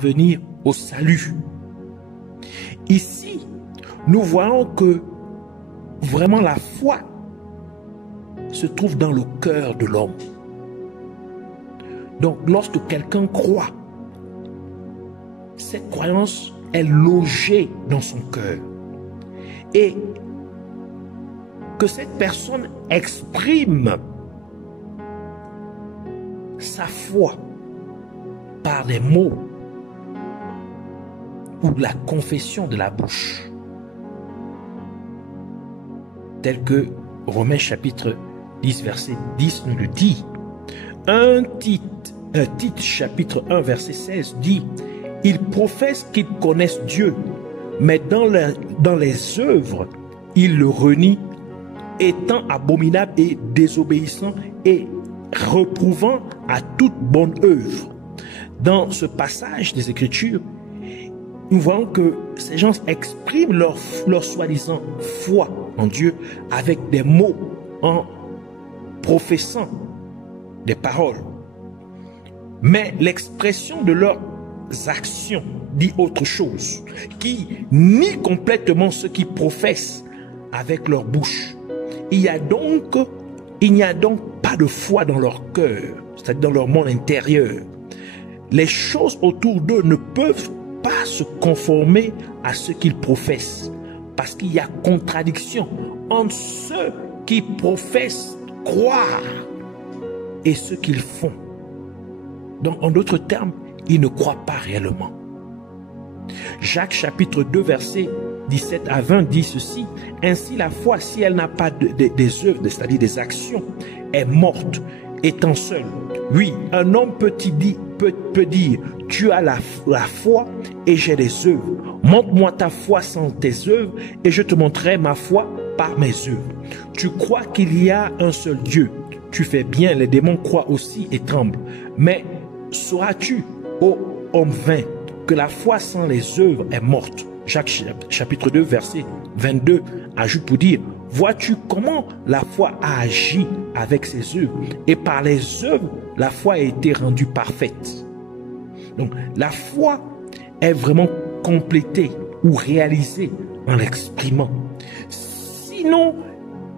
venir au salut. Ici, nous voyons que vraiment la foi se trouve dans le cœur de l'homme. Donc, lorsque quelqu'un croit, cette croyance est logée dans son cœur. Et que cette personne exprime sa foi par des mots ou la confession de la bouche, tel que Romains chapitre 10 verset 10 nous le dit. Tite chapitre 1 verset 16 dit: ils professent qu'ils connaissent Dieu, mais dans les œuvres ils le renient, étant abominables et désobéissants et reprouvant à toute bonne œuvre. Dans ce passage des Écritures, nous voyons que ces gens expriment leur soi-disant foi en Dieu avec des mots, en professant des paroles. Mais l'expression de leurs actions dit autre chose, qui nie complètement ce qu'ils professent avec leur bouche. Il n'y a donc pas de foi dans leur cœur, c'est-à-dire dans leur monde intérieur. Les choses autour d'eux ne peuvent pas se conformer à ce qu'ils professent, parce qu'il y a contradiction entre ceux qui professent croire et ce qu'ils font. Donc, en d'autres termes, ils ne croient pas réellement. Jacques chapitre 2 verset 17 à 20 dit ceci: ainsi la foi, si elle n'a pas des œuvres, c'est-à-dire des actions, est morte, étant seule. Oui, un homme peut dire: tu as la foi et j'ai des œuvres. Montre-moi ta foi sans tes œuvres et je te montrerai ma foi par mes œuvres. Tu crois qu'il y a un seul Dieu. Tu fais bien, les démons croient aussi et tremblent. Mais sauras-tu, ô homme vain, que la foi sans les œuvres est morte? Jacques chapitre 2 verset 22 ajoute pour dire: vois-tu comment la foi a agi avec ses œuvres, et par les œuvres la foi a été rendue parfaite. Donc la foi est vraiment complétée ou réalisée en l'exprimant. Sinon,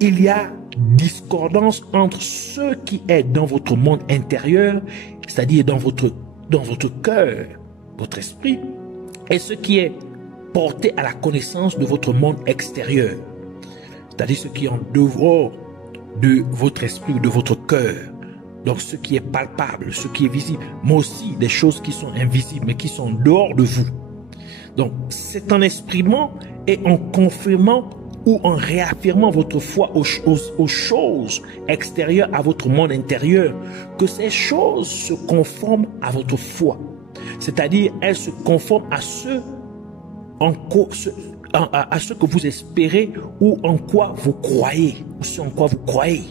il y a discordance entre ce qui est dans votre monde intérieur, c'est-à-dire dans votre cœur, votre esprit, et ce qui est porté à la connaissance de votre monde extérieur, c'est-à-dire ce qui est en dehors de votre esprit ou de votre cœur. Donc ce qui est palpable, ce qui est visible, mais aussi des choses qui sont invisibles mais qui sont dehors de vous. Donc c'est en exprimant et en confirmant ou en réaffirmant votre foi aux choses extérieures à votre monde intérieur que ces choses se conforment à votre foi. C'est-à-dire elles se conforment à ce que vous espérez ou en quoi vous croyez, ou ce en quoi vous croyez.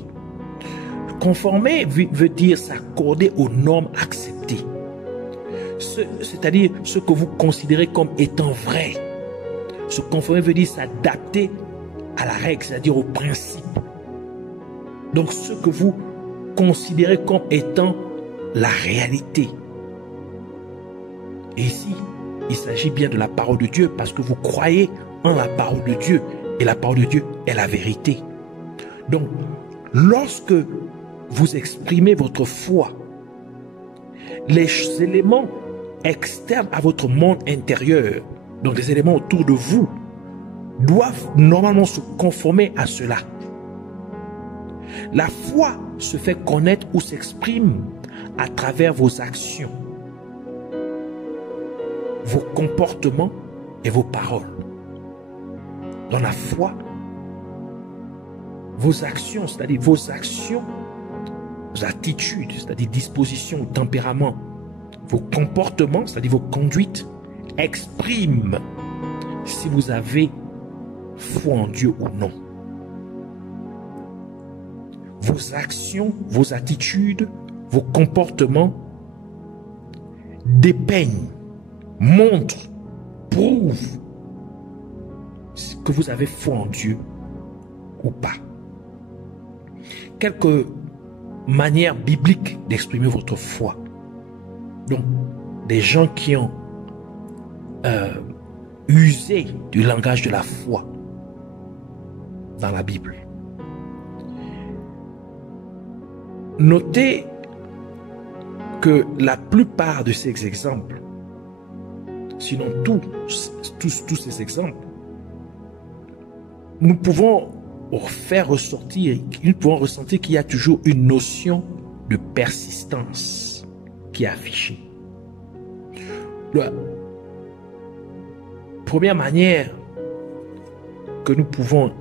Conformer veut dire s'accorder aux normes acceptées. C'est-à-dire ce que vous considérez comme étant vrai. Se conformer veut dire s'adapter à la règle, c'est-à-dire au principe. Donc ce que vous considérez comme étant la réalité. Et ici, il s'agit bien de la parole de Dieu parce que vous croyez en la parole de Dieu et la parole de Dieu est la vérité. Donc, lorsque vous exprimez votre foi, les éléments externes à votre monde intérieur, donc les éléments autour de vous, doivent normalement se conformer à cela. La foi se fait connaître ou s'exprime à travers vos actions, vos comportements et vos paroles. Dans la foi, vos actions, c'est-à-dire vos actions, vos attitudes, c'est-à-dire dispositions, tempérament, vos comportements, c'est-à-dire vos conduites, expriment si vous avez foi en Dieu ou non. Vos actions, vos attitudes, vos comportements dépeignent, montrent, prouvent que vous avez foi en Dieu ou pas. Quelques manières bibliques d'exprimer votre foi. Donc, des gens qui ont user du langage de la foi dans la Bible. Notez que la plupart de ces exemples, sinon tous ces exemples, nous pouvons faire ressortir, nous pouvons ressentir qu'il y a toujours une notion de persistance qui est affichée. La première manière que nous pouvons,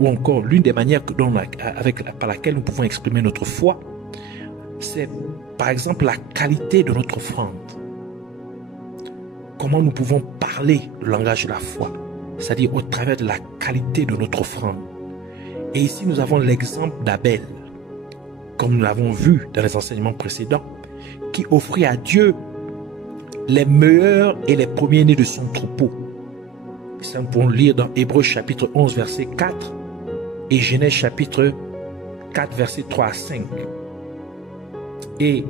ou encore l'une des manières par laquelle nous pouvons exprimer notre foi, c'est par exemple la qualité de notre offrande. Comment nous pouvons parler le langage de la foi, c'est-à-dire au travers de la qualité de notre offrande. Et ici nous avons l'exemple d'Abel, comme nous l'avons vu dans les enseignements précédents, qui offrit à Dieu les meilleurs et les premiers-nés de son troupeau. Ça nous pouvons lire dans Hébreux chapitre 11 verset 4 et Genèse chapitre 4 verset 3 à 5. Et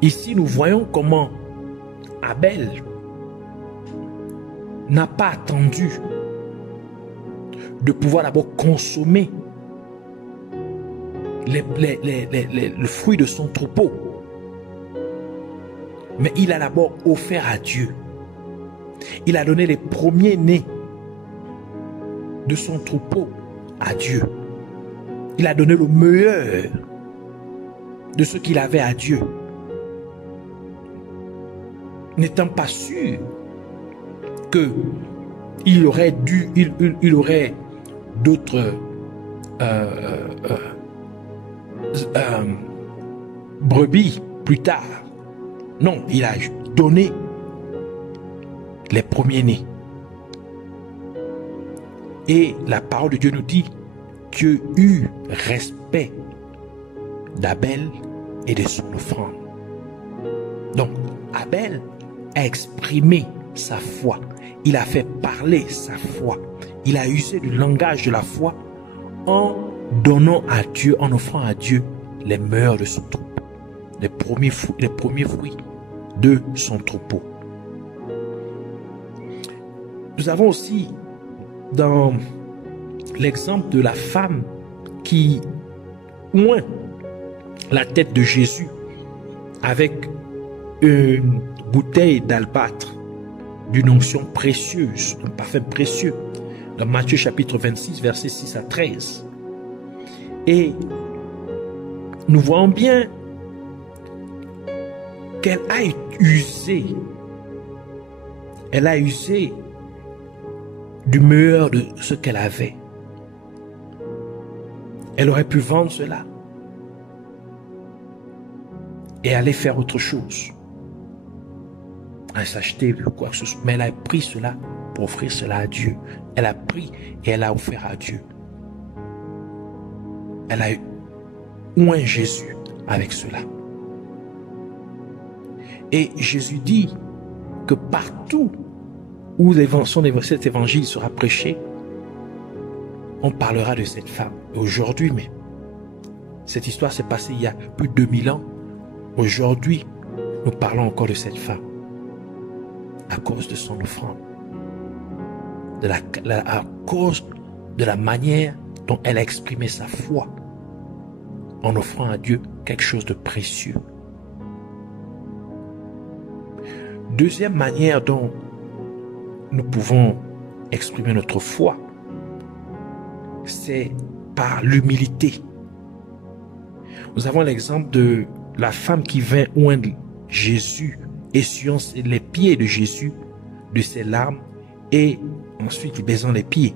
ici nous voyons comment Abel n'a pas attendu de pouvoir d'abord consommer le fruit de son troupeau, mais il a d'abord offert à Dieu. Il a donné les premiers-nés de son troupeau à Dieu. Il a donné le meilleur de ce qu'il avait à Dieu, n'étant pas sûr que il aurait d'autres brebis plus tard. Non, il a donné les premiers-nés. Et la parole de Dieu nous dit: Dieu eut respect d'Abel et de son offrande. Donc, Abel a exprimé sa foi. Il a fait parler sa foi. Il a usé du langage de la foi en donnant à Dieu, en offrant à Dieu les meilleurs de son troupeau, les premiers fruits de son troupeau. Nous avons aussi dans l'exemple de la femme qui oint la tête de Jésus avec une bouteille d'albâtre d'une onction précieuse, un parfum précieux, dans Matthieu chapitre 26, versets 6 à 13. Et nous voyons bien qu'elle a usé du meilleur de ce qu'elle avait. Elle aurait pu vendre cela et aller faire autre chose, à s'acheter quoi que ce soit. Mais elle a pris cela pour offrir cela à Dieu. Elle a pris et elle a offert à Dieu. Elle a oint Jésus avec cela. Et Jésus dit que partout où cet évangile sera prêché, on parlera de cette femme. Et aujourd'hui, mais cette histoire s'est passée il y a plus de 2000 ans. Aujourd'hui, nous parlons encore de cette femme à cause de son offrande, à cause de la manière dont elle a exprimé sa foi en offrant à Dieu quelque chose de précieux. Deuxième manière dont nous pouvons exprimer notre foi, c'est par l'humilité. Nous avons l'exemple de la femme qui vint oindre Jésus, essuyant les pieds de Jésus de ses larmes et ensuite baisant les pieds.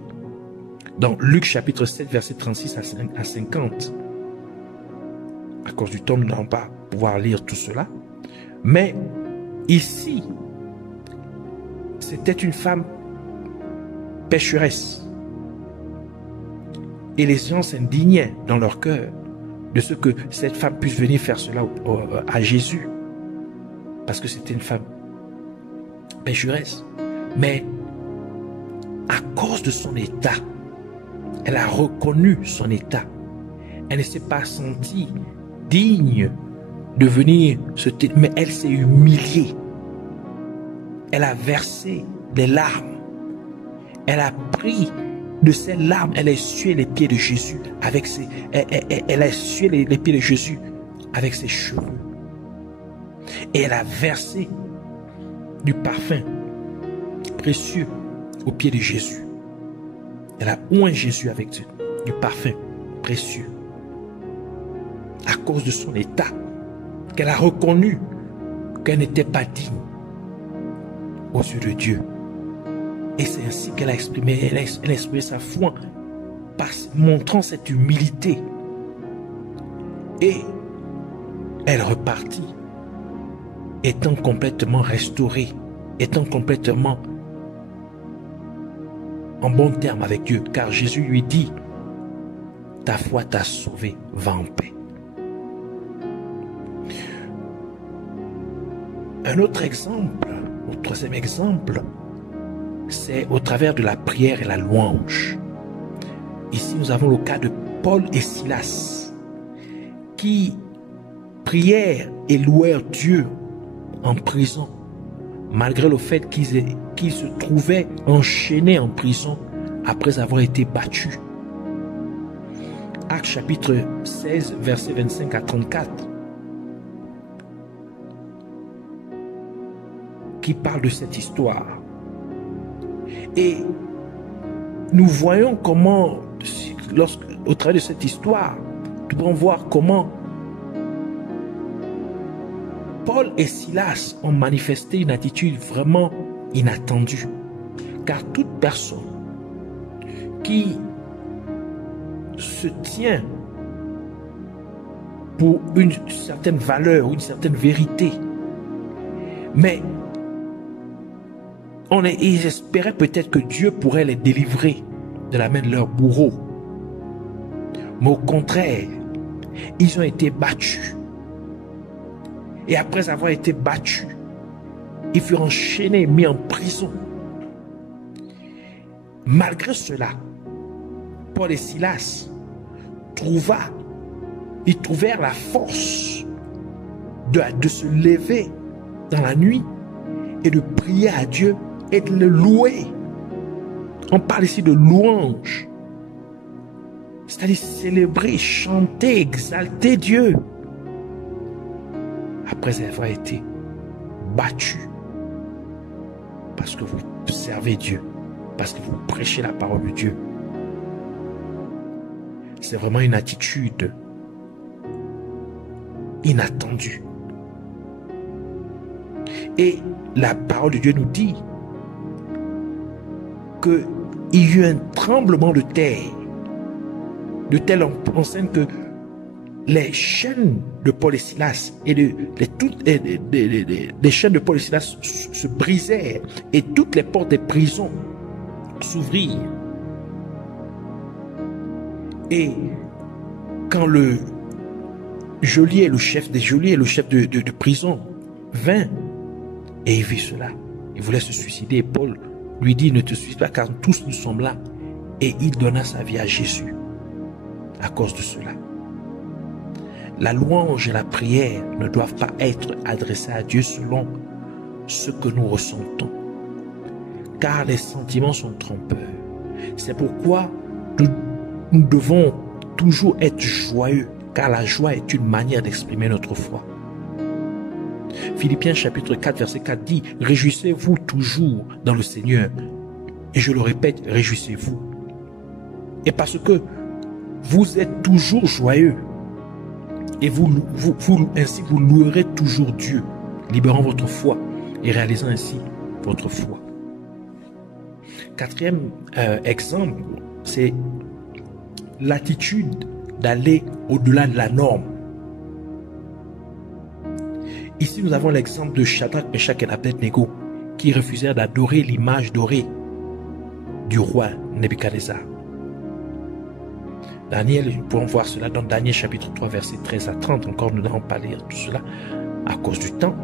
Dans Luc chapitre 7, verset 36 à 50. À cause du temps, nous n'allons pas pouvoir lire tout cela. Mais ici, c'était une femme pécheresse. Et les gens s'indignaient dans leur cœur de ce que cette femme puisse venir faire cela à Jésus. Parce que c'était une femme pécheresse. Mais à cause de son état, elle a reconnu son état. Elle ne s'est pas sentie digne de venir mais elle s'est humiliée. Elle a versé des larmes. Elle a pris de ses larmes, elle a essuyé les pieds de Jésus avec ses, elle a essuyé les pieds de Jésus avec ses cheveux. Et elle a versé du parfum précieux aux pieds de Jésus. Elle a oint Jésus avec du parfum précieux. À cause de son état, qu'elle a reconnu qu'elle n'était pas digne aux yeux de Dieu. Et c'est ainsi qu'elle a exprimé, elle a exprimé sa foi, montrant cette humilité. Et elle repartit, étant complètement restaurée, étant complètement en bon terme avec Dieu. Car Jésus lui dit, ta foi t'a sauvé, va en paix. Un autre exemple, au troisième exemple, c'est au travers de la prière et la louange. Ici, nous avons le cas de Paul et Silas, qui prièrent et louèrent Dieu en prison, malgré le fait qu'ils se trouvaient enchaînés en prison après avoir été battus. Actes chapitre 16, versets 25 à 34, qui parle de cette histoire. Et nous voyons comment, au travers de cette histoire, nous pouvons voir comment Paul et Silas ont manifesté une attitude vraiment inattendue. Car toute personne qui se tient pour une certaine valeur ou une certaine vérité, mais ils espéraient peut-être que Dieu pourrait les délivrer de la main de leur bourreau. Mais au contraire, ils ont été battus. Et après avoir été battus, ils furent enchaînés, mis en prison. Malgré cela, Paul et Silas trouvèrent la force de se lever dans la nuit et de prier à Dieu et de le louer. On parle ici de louange, c'est-à-dire célébrer, chanter, exalter Dieu après avoir été battu, parce que vous servez Dieu, parce que vous prêchez la parole de Dieu. C'est vraiment une attitude inattendue. Et la parole de Dieu nous dit qu'il y eut un tremblement de terre, de telle enseigne que les chaînes de Paul et Silas et les chaînes de Paul et Silas se brisèrent et toutes les portes des prisons s'ouvrirent. Et quand le geôlier, le chef des geôliers, le chef de prison vint et il vit cela, il voulait se suicider. Et Paul lui dit, ne te suicide pas car tous nous sommes là. Et il donna sa vie à Jésus à cause de cela. La louange et la prière ne doivent pas être adressées à Dieu selon ce que nous ressentons, car les sentiments sont trompeurs. C'est pourquoi nous devons toujours être joyeux, car la joie est une manière d'exprimer notre foi. Philippiens chapitre 4 verset 4 dit, réjouissez-vous toujours dans le Seigneur. Et je le répète, réjouissez-vous. Et parce que vous êtes toujours joyeux, et ainsi vous louerez toujours Dieu, libérant votre foi et réalisant ainsi votre foi. Quatrième exemple, c'est l'attitude d'aller au-delà de la norme. Ici, nous avons l'exemple de Shadrach, Meshach et Abednego qui refusèrent d'adorer l'image dorée du roi Nebuchadnezzar. Daniel, nous pouvons voir cela dans Daniel chapitre 3 verset 13 à 30. Encore, nous n'allons pas lire tout cela à cause du temps.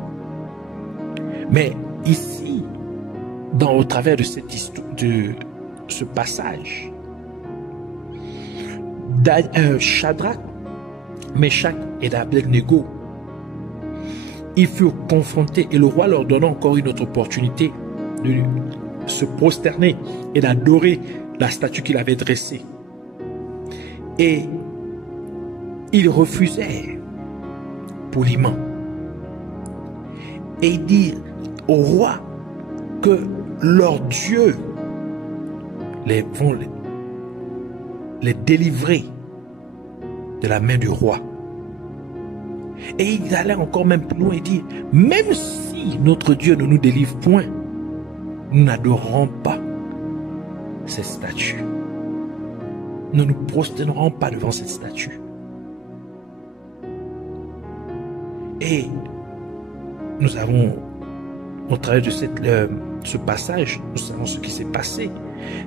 Mais ici, au travers de cette histoire, de ce passage, Shadrach, Meshach et Abednego, ils furent confrontés et le roi leur donna encore une autre opportunité se prosterner et d'adorer la statue qu'il avait dressée. Et il refusait poliment. Et il dit au roi que leur Dieu vont les délivrer de la main du roi. Et il allait encore même plus loin et dit, même si notre Dieu ne nous délivre point, nous n'adorerons pas cette statue. Nous ne nous prosternerons pas devant cette statue. Et nous avons, au travers de ce passage, nous savons ce qui s'est passé.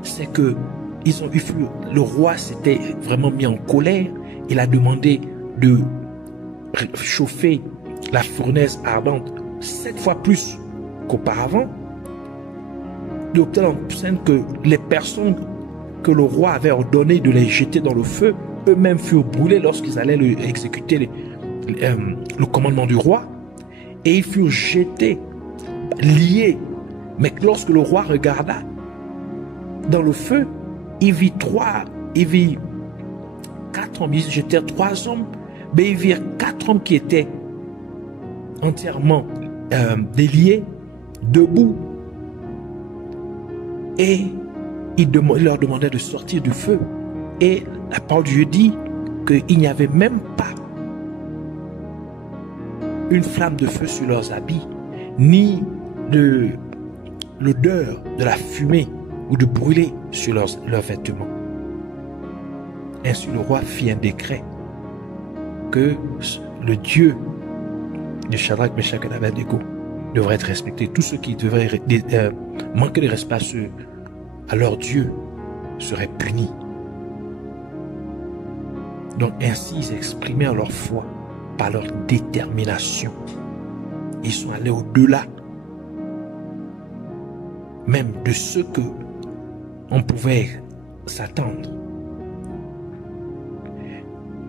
C'est que le roi s'était vraiment mis en colère. Il a demandé de chauffer la fournaise ardente 7 fois plus qu'auparavant, de telle enceinte que les personnes que le roi avait ordonné de les jeter dans le feu, eux-mêmes furent brûlés lorsqu'ils allaient exécuter le commandement du roi, et ils furent jetés, liés. Mais lorsque le roi regarda dans le feu, il vit 4 hommes, ils jetèrent 3 hommes, mais ils virent 4 hommes qui étaient entièrement déliés, debout, et il leur demandait de sortir du feu. Et la parole de Dieu dit qu'il n'y avait même pas une flamme de feu sur leurs habits, ni l'odeur de la fumée ou de brûler sur leurs vêtements. Ainsi le roi fit un décret que le Dieu de Shadrach, Meshach et Abednego devrait être respecté. Tous ceux qui devraient manquer de respect à leur Dieu seraient punis. Donc ainsi ils exprimèrent leur foi par leur détermination. Ils sont allés au-delà même de ce que on pouvait s'attendre.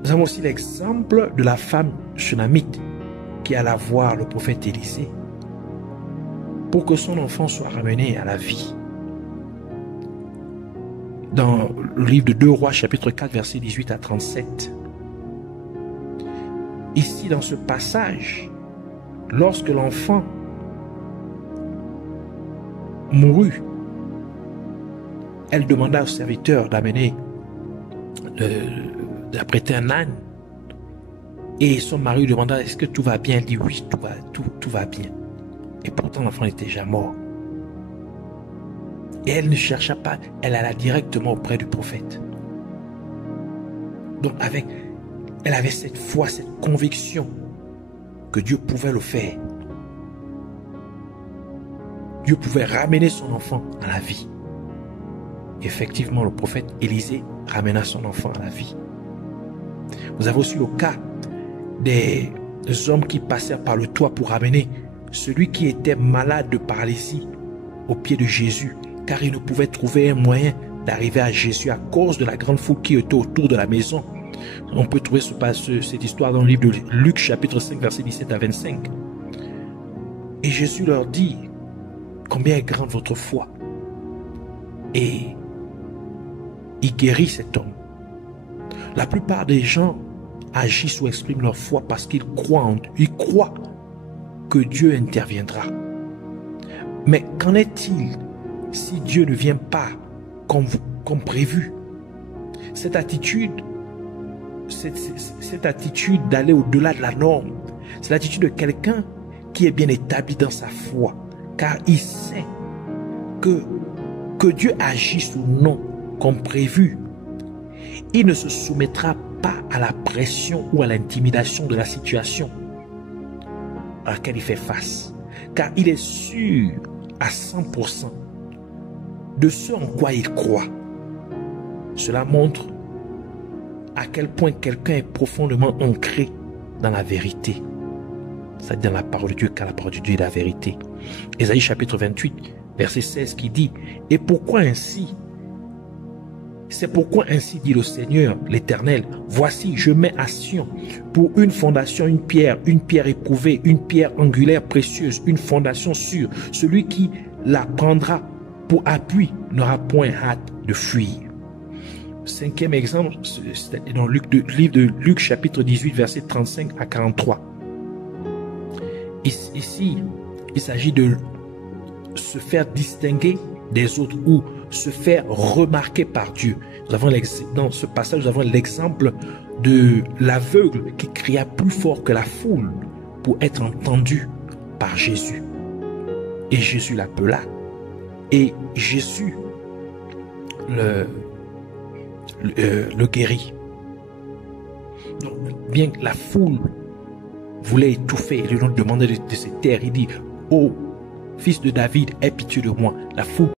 Nous avons aussi l'exemple de la femme shunammite qui alla voir le prophète Élisée pour que son enfant soit ramené à la vie. Dans le livre de 2 Rois, chapitre 4, versets 18 à 37. Ici, dans ce passage, lorsque l'enfant mourut, elle demanda au serviteur d'amener, d'apprêter un âne. Et son mari lui demanda, est-ce que tout va bien? Elle dit, oui, tout va bien. Et pourtant, l'enfant était déjà mort. Et elle ne chercha pas, elle alla directement auprès du prophète. Donc, elle avait cette foi, cette conviction que Dieu pouvait le faire. Dieu pouvait ramener son enfant à la vie. Effectivement, le prophète Élisée ramena son enfant à la vie. Vous avez aussi le cas des hommes qui passèrent par le toit pour ramener celui qui était malade de paralysie au pied de Jésus, car ils ne pouvaient trouver un moyen d'arriver à Jésus à cause de la grande foule qui était autour de la maison. On peut trouver cette histoire dans le livre de Luc, chapitre 5, versets 17 à 25. Et Jésus leur dit, combien est grande votre foi? Et il guérit cet homme. La plupart des gens agissent ou expriment leur foi parce qu'ils croient que Dieu interviendra. Mais qu'en est-il si Dieu ne vient pas comme prévu? Cette attitude d'aller au-delà de la norme, c'est l'attitude de quelqu'un qui est bien établi dans sa foi, car il sait que Dieu agisse ou non comme prévu. Il ne se soumettra pas à la pression ou à l'intimidation de la situation à laquelle il fait face, car il est sûr à 100% de ce en quoi il croit. Cela montre à quel point quelqu'un est profondément ancré dans la vérité, c'est-à-dire dans la parole de Dieu, car la parole de Dieu est la vérité. Ésaïe chapitre 28, verset 16 qui dit, et pourquoi ainsi? C'est pourquoi ainsi dit le Seigneur, l'Éternel, voici, je mets à Sion pour une fondation, une pierre éprouvée, une pierre angulaire précieuse, une fondation sûre. Celui qui la prendra pour appui, n'aura point hâte de fuir. Cinquième exemple, c'est dans le livre de Luc chapitre 18, verset 35 à 43. Ici, il s'agit de se faire distinguer des autres ou se faire remarquer par Dieu. Dans ce passage, nous avons l'exemple de l'aveugle qui cria plus fort que la foule pour être entendu par Jésus. Et Jésus l'appela. Et Jésus le guérit. Donc, bien que la foule voulait étouffer, et le nom demandait de se taire, il dit: « Oh, fils de David, aie pitié de moi. » La foule